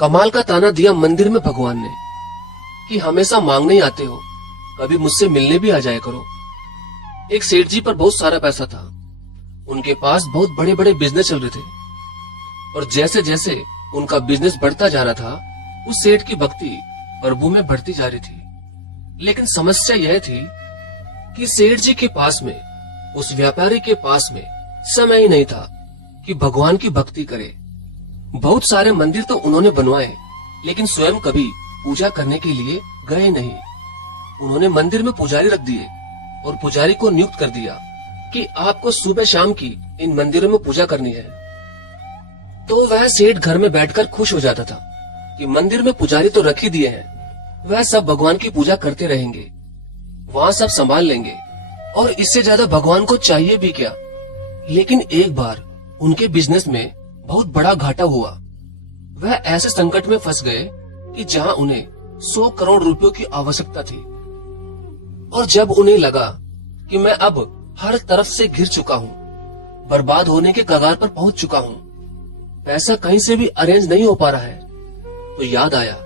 कमाल का ताना दिया मंदिर में भगवान ने कि हमेशा मांगने ही आते हो, कभी मुझसे मिलने भी आ जाया करो। एक सेठ जी पर बहुत सारा पैसा था। उनके पास बहुत बड़े बड़े बिजनेस चल रहे थे और जैसे जैसे उनका बिजनेस बढ़ता जा रहा था, उस सेठ की भक्ति प्रभु में बढ़ती जा रही थी। लेकिन समस्या यह थी कि सेठ जी के पास में, उस व्यापारी के पास में समय ही नहीं था कि भगवान की भक्ति करे। बहुत सारे मंदिर तो उन्होंने बनवाए, लेकिन स्वयं कभी पूजा करने के लिए गए नहीं। उन्होंने मंदिर में पुजारी रख दिए और पुजारी को नियुक्त कर दिया कि आपको सुबह शाम की इन मंदिरों में पूजा करनी है। तो वह सेठ घर में बैठकर खुश हो जाता था कि मंदिर में पुजारी तो रख ही दिए हैं, वह सब भगवान की पूजा करते रहेंगे, वहाँ सब संभाल लेंगे और इससे ज्यादा भगवान को चाहिए भी क्या। लेकिन एक बार उनके बिजनेस में बहुत बड़ा घाटा हुआ। वह ऐसे संकट में फंस गए कि जहां उन्हें 100 करोड़ रुपयों की आवश्यकता थी। और जब उन्हें लगा कि मैं अब हर तरफ से घिर चुका हूँ, बर्बाद होने के कगार पर पहुंच चुका हूँ, पैसा कहीं से भी अरेंज नहीं हो पा रहा है, तो याद आया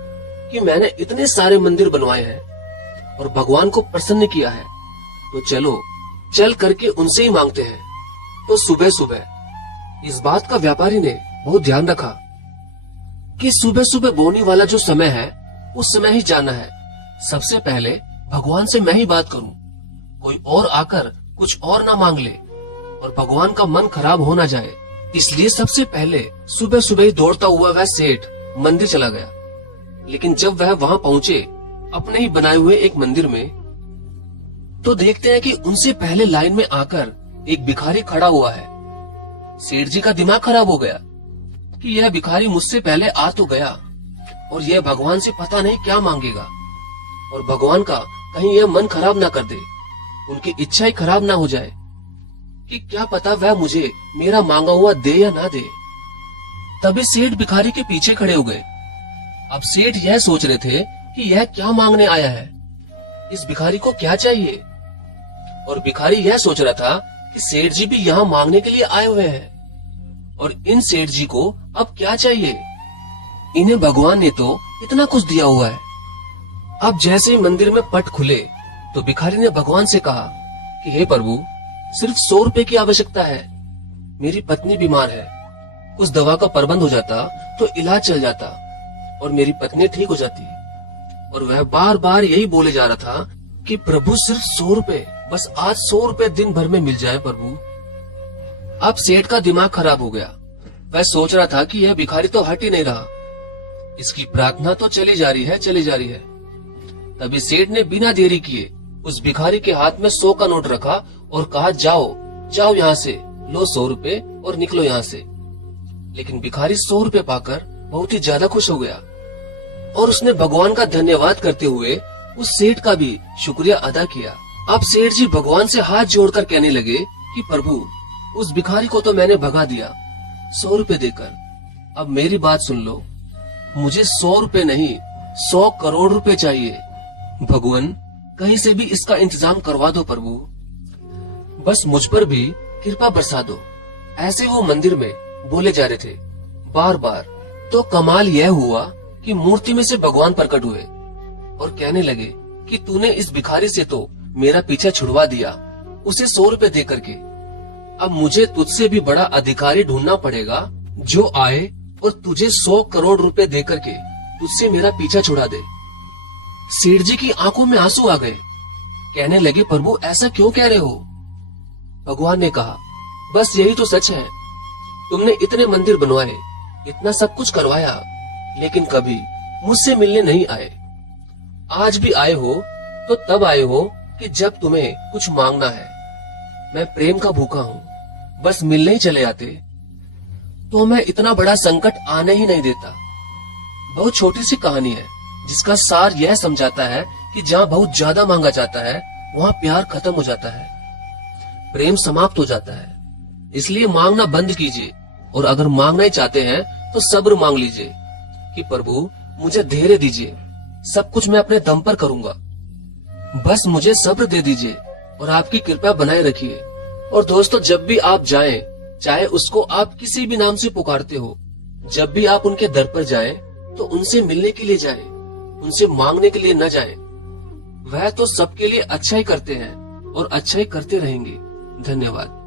कि मैंने इतने सारे मंदिर बनवाए हैं और भगवान को प्रसन्न किया है, तो चलो चल करके उनसे ही मांगते हैं। तो सुबह सुबह इस बात का व्यापारी ने बहुत ध्यान रखा कि सुबह सुबह बोने वाला जो समय है, उस समय ही जाना है। सबसे पहले भगवान से मैं ही बात करूं, कोई और आकर कुछ और ना मांग ले और भगवान का मन खराब हो ना जाए। इसलिए सबसे पहले सुबह सुबह ही दौड़ता हुआ वह सेठ मंदिर चला गया। लेकिन जब वह वहां पहुंचे अपने ही बनाए हुए एक मंदिर में, तो देखते हैं कि उनसे पहले लाइन में आकर एक भिखारी खड़ा हुआ है। सेठ जी का दिमाग खराब हो गया कि यह भिखारी मुझसे पहले आ तो गया और यह भगवान से पता नहीं क्या मांगेगा, और भगवान का कहीं यह मन खराब ना कर दे, उनकी इच्छा ही खराब ना हो जाए कि क्या पता वह मुझे मेरा मांगा हुआ दे या ना दे। तभी सेठ भिखारी के पीछे खड़े हो गए। अब सेठ यह सोच रहे थे कि यह क्या मांगने आया है, इस भिखारी को क्या चाहिए। और भिखारी यह सोच रहा था कि सेठ जी भी यहाँ मांगने के लिए आए हुए हैं और इन सेठ जी को अब क्या चाहिए, इन्हें भगवान ने तो इतना कुछ दिया हुआ है। अब जैसे ही मंदिर में पट खुले तो भिखारी ने भगवान से कहा कि हे प्रभु, सिर्फ 100 रुपए की आवश्यकता है, मेरी पत्नी बीमार है, कुछ दवा का प्रबंध हो जाता तो इलाज चल जाता और मेरी पत्नी ठीक हो जाती। और वह बार बार यही बोले जा रहा था कि प्रभु सिर्फ 100 रुपए, बस आज 100 रुपए दिन भर में मिल जाए प्रभु। अब सेठ का दिमाग खराब हो गया। वह सोच रहा था कि यह भिखारी तो हट ही नहीं रहा, इसकी प्रार्थना तो चली जा रही है, चली जा रही है। तभी सेठ ने बिना देरी किए उस भिखारी के हाथ में 100 का नोट रखा और कहा, जाओ जाओ यहाँ से, लो 100 रुपए और निकलो यहाँ से। लेकिन भिखारी 100 रुपए पाकर बहुत ही ज्यादा खुश हो गया और उसने भगवान का धन्यवाद करते हुए उस सेठ का भी शुक्रिया अदा किया। अब सेठ जी भगवान से हाथ जोड़कर कहने लगे कि प्रभु, उस भिखारी को तो मैंने भगा दिया 100 रुपए देकर, अब मेरी बात सुन लो, मुझे 100 रुपए नहीं 100 करोड़ रुपए चाहिए। भगवान, कहीं से भी इसका इंतजाम करवा दो प्रभु, बस मुझ पर भी कृपा बरसा दो। ऐसे वो मंदिर में बोले जा रहे थे बार बार। तो कमाल यह हुआ कि मूर्ति में से भगवान प्रकट हुए और कहने लगे कि तूने इस भिखारी से तो मेरा पीछा छुड़वा दिया, उसे 100 रुपए दे करके। अब मुझे तुझसे भी बड़ा अधिकारी ढूंढना पड़ेगा जो आए और तुझे 100 करोड़ रुपए दे करके तुझसे मेरा पीछा छुड़ा दे। सेठ जी की आंखों में आंसू आ गए, कहने लगे प्रभु ऐसा क्यों कह रहे हो। भगवान ने कहा, बस यही तो सच है, तुमने इतने मंदिर बनवाए, इतना सब कुछ करवाया, लेकिन कभी मुझसे मिलने नहीं आए। आज भी आए हो तो तब आए हो कि जब तुम्हें कुछ मांगना है। मैं प्रेम का भूखा हूँ, बस मिलने ही चले आते तो मैं इतना बड़ा संकट आने ही नहीं देता। बहुत छोटी सी कहानी है जिसका सार यह समझाता है कि जहाँ बहुत ज्यादा मांगा जाता है वहाँ प्यार खत्म हो जाता है, प्रेम समाप्त हो जाता है। इसलिए मांगना बंद कीजिए और अगर मांगना ही चाहते हैं तो सब्र मांग लीजिए कि प्रभु मुझे धैर्य दीजिए, सब कुछ मैं अपने दम पर करूंगा, बस मुझे सब्र दे दीजिए और आपकी कृपा बनाए रखिए। और दोस्तों, जब भी आप जाएं, चाहे उसको आप किसी भी नाम से पुकारते हो, जब भी आप उनके दर पर जाएं, तो उनसे मिलने के लिए जाएं, उनसे मांगने के लिए न जाएं। वह तो सबके लिए अच्छा ही करते हैं और अच्छा ही करते रहेंगे। धन्यवाद।